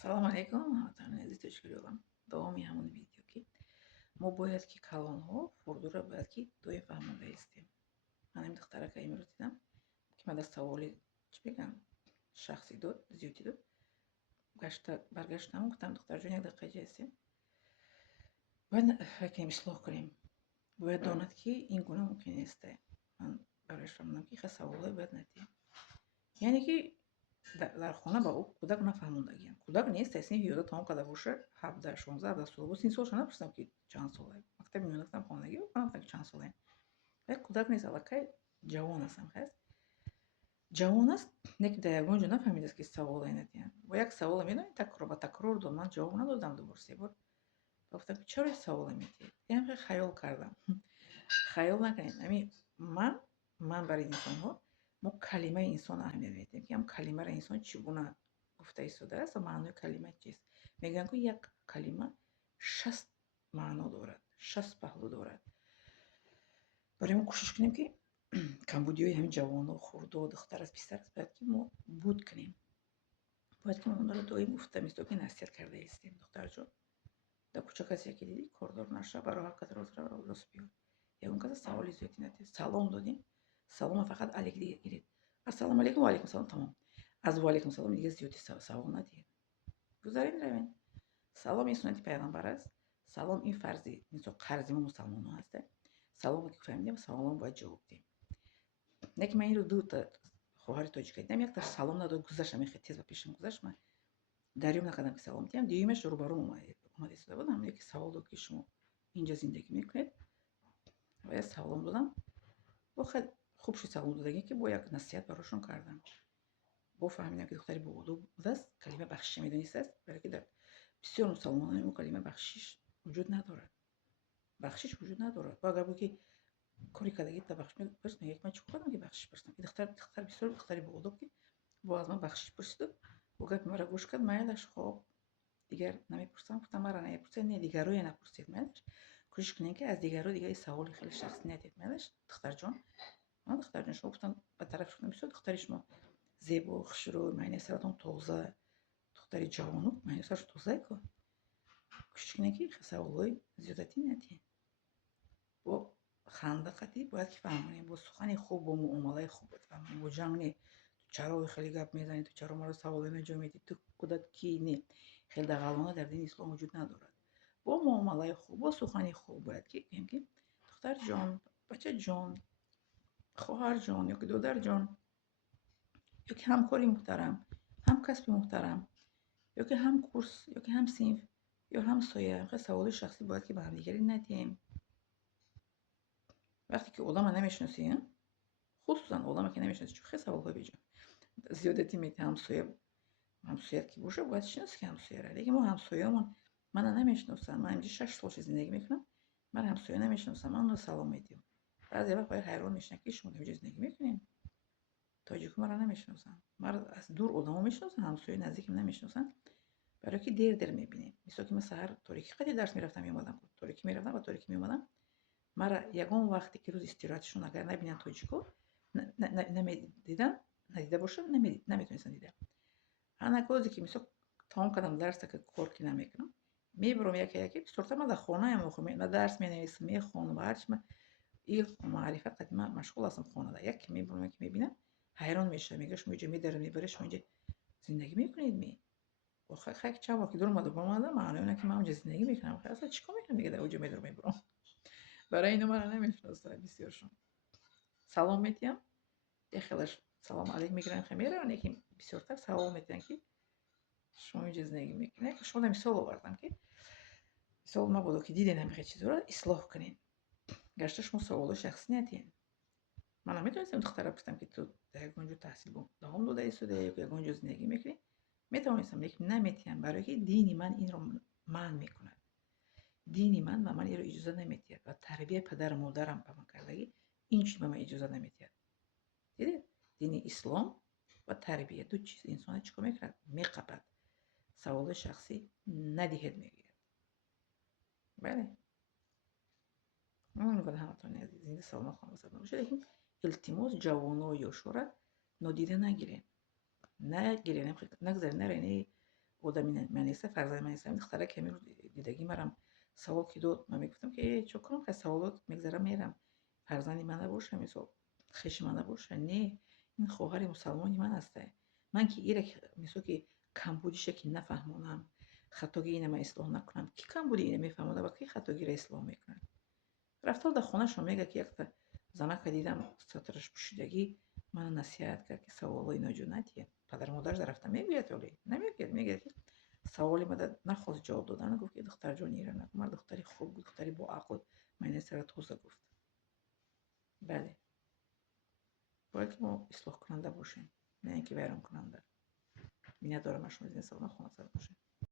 Салом алейкум, ҳамватанони азиз, ташкурёвам. Давоми ҳамон видео ки мо бояд ки калонҳо хурдура бояд ки доим фаҳмонда истем. Ман ин духтарака имрӯз дидам ки ман дар саволи чӣ мегӯям шахсӣ дод, зиёдӣ дод. Баргаштам, гуфтам: духтарҷон, як дақиқа иҷо ҳастем. Бояд якнем ислоҳ кунем. Бояд донад ки ин гуна мумкин нест. Ман барояш фаҳмондам ки хеле саволҳое бояд надиҳем. Яъне ки дар хона ба ӯ кӯдак нафаҳмондагиам. Кӯдак нест, синфи 11 тамом карда боша, 17, 16, 17 сол бо синфи солша напурсам ки чанд солае. Мактаби миёна гуфтам хонагӣ мекунам, гуфтам ки чанд солаем. Вале кӯдак нест, аллакай ҷавон ҳастам. Хас ҷавон аст, не ки дар ягон ҷо нафаҳмидааст ки саволе надиҳам. Бо як савол медонӣ такрор ба такрор дод, ман ҷавоб надодам дубор се бор. Гуфтам ки чаро саволе медиҳед? Ям хеле хаёл кардам. Хаёл накунед. Ами ман барои инсонҳо мо калимаи инсон аҳамият медиҳем, ки ҳам калимаро инсон чӣ гуна гуфта истодааст ва маънои калима чист. Мегӯянд, ки як калима 60 маъно дорад, 60 паҳлӯ дорад. Барои мо кӯшиш кунем, ки камбудиҳои ҳамин ҷавоно, хурдо, духтар аст, писар аст, бояд ки мо буд кунем. Бояд ки мо онҳоро доим гуфта мисол ки насиҳат карда истем. Духтарҷон, дар кӯча касе ки дидӣ кордор наша, барои ҳар кас рост рав, рост биё. Ягон кас саволи зиёдӣ надиҳед. Салом додем, салома фақат алик гиред. Ассалому алейкум, ва алейкум салом, тамом. Аз ва алейкум салом дига зиёди савол надиҳед. Гузаред равед. Салом ин суннати пайғамбар аст. Салом ин фарзи мисол қарзи мо мусалмонон аст. Саломе ки фаҳмидем, салом бояд ҷавоб диҳем. Не ки ман инро ду та хоҳари тоҷика дидам, якташ салом надод гузаштам, хеле тез ба пешам гузашт. Ман дарёфт накардам ки салом диҳам. Дуюмаш рӯбарум омад истода будам, яке савол дод ки шумо инҷо зиндагӣ мекунед. Ва я салом додам. Бо хеле хуб шуд салом додагӣ, ки бо як насиҳат барошон кардам. Бо фаҳмидам ки духтари боодоб будааст, калима бахшиша медонистааст, барои ки дар бисёр мусалмонони мо калима бахшиш вуҷуд надорад. Бахшиш вуҷуд надорад. Ва агар бо ки кори кардагӣ та бахшиш мепурс, мегӯяд ки ман чӣ кардам ки бахшиш пурсам. Ин духтар бисёр духтари боодоб ки бо аз ман бахшиш пурсиду, бо гапи маро гӯш кард. Майлаш, хоб, дигар намепурсам. Гуфтам: маро намепурсед, не дигарроя напурсед. Майлаш, кӯшиш кунед ки аз дигарро дигар саволи хеле шахсӣ надиҳед. Майлаш, духтарҷон. Ман духтарҷон, шумо гуфтам ба тараф шудам, бисёр духтари шумо зебо, хушрӯй, майни саратон тоза, духтари ҷавону, майни сараш тоза ку. Кӯшиш кунед ки саволҳои зиёдатӣ надиҳед. Бо ханда қатӣ бояд ки фаҳмонем, бо сухани хуб, бо муомалаи хуб бояд фаҳмонем. Бо ҷанг не. Ту чаро хеле гап мезанӣ, ту чаро маро саволе наҷо медиҳӣ, ту кӯдак кӣ? Не. Хеле дағалона дар дини ислом вуҷуд надорад. Бо муомалаи хуб, бо сухани хуб бояд ки гӯем ки духтарҷон, бачаҷон, хоҳарҷон ё ки додарҷон, ё ки ҳамкори муҳтарам, ҳамкасби муҳтарам, ё ки ҳамкурс, ё ки ҳамсинф, ё ҳамсоя. Хеле саволи шахсӣ бояд ки ба ҳамдигари надиҳем. вақте ки одама намешиносем, хусусан одаме ки намешиносӣ, чун хеле саволҳои беҷо зиёдатӣ медиҳад. ҳамсоят ки боша, бояд шиносӣ ки ҳамсояра. Лекин мо ҳамсоямон мана намешиносанд. Ман инҷо 6 солша зиндагӣ мекунам. Ман ҳамсоя намешиносам. Ман онро салом медиҳам. баъзе вақт бояд ҳайрон мешавам, ки шумо дар инҷо зиндагӣ мекунед. тоҷику маро намешиносанд. Маро аз дур одамо мешиносанд, ҳамсояи наздикам намешиносанд. барое ки дер мебинем. мисол ки ман саҳар торикӣ қадри дарс мерафтам меомадам, торикӣ мерафтам ва торикӣ меомадам. Мара ягон вақте ки рӯзи истироҳатишон агар набинанд тоҷико, надида бошад, наметавонистанд дида. ана рӯзе ки мисол тамом кардам дарса, ки кор ки намекунам, мебурам яке бисёртар ман дар хонаам дарс менависам, мехонам ва ҳарчи ман ин маърифат қадим ман машғул ҳастам хонада. яке мебурам, яке мебинам, ҳайрон мешавам. Мегӯяд шумо инҷо медаред, мебаред, шумо инҷо зиндагӣ мекунед ме. хай чанд вақт ки дурам ва баромадам, маънои он ки ман онҷо зиндагӣ мекунам. Асла чӣ кор мекунам дига дар онҷо медурам мебурам. барои ино маро намешиносанд бисёршон. салом медиҳам, яхелаш салом алейк мегирам, хеле меравам, лекин бисёртар савол медиҳанд ки шумо инҷо зиндагӣ мекунед. шумо мисол овардам ки мисол мабодо ки дидед ҳамин чизҳоро ислоҳ кунед. гарча шумо саволҳои шахсӣ надиҳед. ман наметавонистам духтара пурсам ки ту дар ягон ҷо таҳсил давом дода истода ё ки ягон ҷо зиндагӣ мекунӣ. метавонистам, лекин наметиҳам, барое ки дини ман инро манъ мекунад. дини ман ба ман инро иҷоза наметиҳад ва тарбияи падару модарам ба ман кардагӣ ин чиз ба ман иҷоза наметиҳад. дидед, дини ислом ва тарбия ду чиз инсонро чӣ кор мекунад? Меқапад. саволҳои шахсӣ надиҳед мегӯяд. бале, ман умедворам ҳаматони азиз зинда саломат хонавасалам бошед. лекин илтимос ҷавоно ё ёшора нодида нагиред. Нагзаред, наред одами маниста фарзанди маниста духтара ки амиро дидагӣ марам савол ки дод ман мегуфтам ки чӯкун хай саволот мегзарам мерам фарзанди ман набоша мисол хеши ман набоша не ин хоҳари мусалмони ман аста ман ки ира мисол ки камбудиша ки нафаҳмонам хатоги ина ман ислоҳ накунам ки камбуди ина мефаҳмонад ва ки хатогиро ислоҳ мекунад рафтор дар хонашон мегӯяд ки якта занака дидам сатраш пӯшидагӣ манро насиҳат кард ки саволҳои ноҷонатие падару модараш дарафта мегӯяд оле намегӯяд мегӯяд ки саволи мада нахост ҷавоб додан гуфт ки духтарҷон ира накун ман духтари хуб духтари боақл майнасара тоза гуфт бале бояд ки мо ислоҳкунанда бошем не ин ки вайронкунанда миннат дорам аз шумо из ин савол хонасар бошем